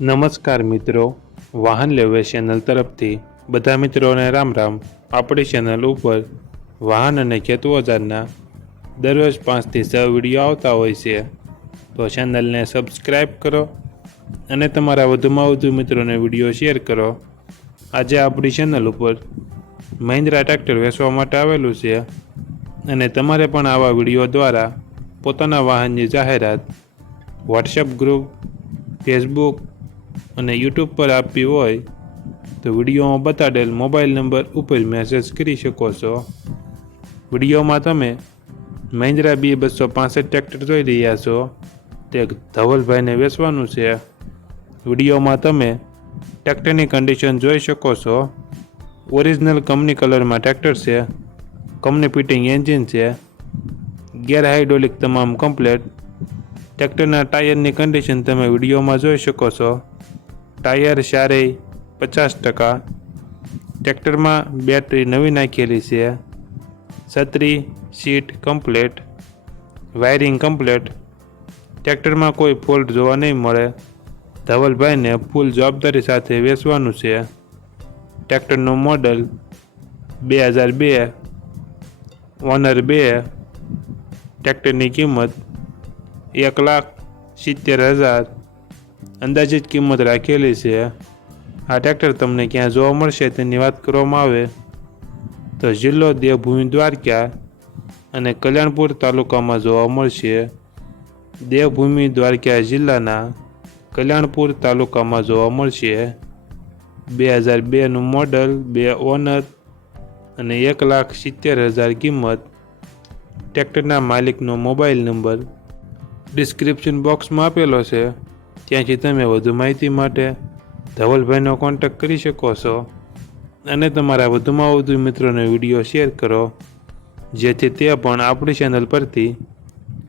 નમસ્કાર મિત્રો, વાહન લેવે ચેનલ તરફથી બધા મિત્રોને રામ રામ। આપણી ચેનલ ઉપર વાહન અને ખેત ઓજારના દરરોજ 5 થી 6 વિડીયો આવતા હોય છે, તો ચેનલને સબસ્ક્રાઈબ કરો અને તમારા વધુમાં વધુ મિત્રોને વિડીયો શેર કરો। આજે આપણી ચેનલ ઉપર મહિન્દ્રા ટ્રેક્ટર વેચવા માટે આવેલું છે અને તમારે પણ આવા વિડીયો દ્વારા પોતાના વાહનની જાહેરાત વોટ્સએપ ગ્રુપ, ફેસબુક અને યુટ્યુબ પર આપવી હોય તો વિડીયોમાં બતાડેલ મોબાઈલ નંબર ઉપર મેસેજ કરી શકો છો। વિડીયોમાં તમે મહિન્દ્રા B265 ટ્રેક્ટર જોઈ રહ્યા છો, તે ધવલભાઈને વેચવાનું છે। વિડીયોમાં તમે ટ્રેક્ટરની કન્ડિશન જોઈ શકો છો। ઓરિજિનલ કંપની કલરમાં ટ્રેક્ટર છે, કંપની ફિટિંગ એન્જિન છે, ગેર હાઇડ્રોલિક તમામ કમ્પ્લેટ। ટ્રેક્ટરના ટાયરની કન્ડિશન તમે વિડીયોમાં જોઈ શકો છો। ટાયર ચારેય 50%। ટ્રેક્ટરમાં બેટરી નવી નાખેલી છે। છત્રી સીટ કમ્પ્લેટ, વાયરિંગ કમ્પ્લેટ। ટ્રેક્ટરમાં કોઈ ફોલ્ટ જોવા નહીં મળે। ધવલભાઈને ફૂલ જવાબદારી સાથે વેચવાનું છે। ટ્રેક્ટરનું મોડલ 2002, ઓનર 2। ટ્રેક્ટરની કિંમત 1,70,000 અંદાજિત કિંમત રાખેલી છે। આ ટ્રેક્ટર તમને ક્યાં જોવા મળશે તેની વાત કરવામાં આવે તો જિલ્લો દેવભૂમિ દ્વારકા અને કલ્યાણપુર તાલુકામાં જોવા મળશે। દેવભૂમિ દ્વારકા જિલ્લાના કલ્યાણપુર તાલુકામાં જોવા મળશે। 2002નું મોડલ, 2 ઓનર અને 1,70,000 કિંમત। ટ્રેક્ટરના માલિકનો મોબાઈલ નંબર ડિસ્ક્રિપ્શન બોક્સમાં આપેલો છે, ત્યાંથી તમે વધુ માહિતી માટે ધવલભાઈનો કોન્ટેક્ટ કરી શકો છો અને તમારા વધુમાં વધુ મિત્રોને વિડીયો શેર કરો, જેથી તે પણ આપણી ચેનલ પરથી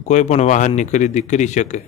કોઈ પણ વાહનની ખરીદી કરી શકે।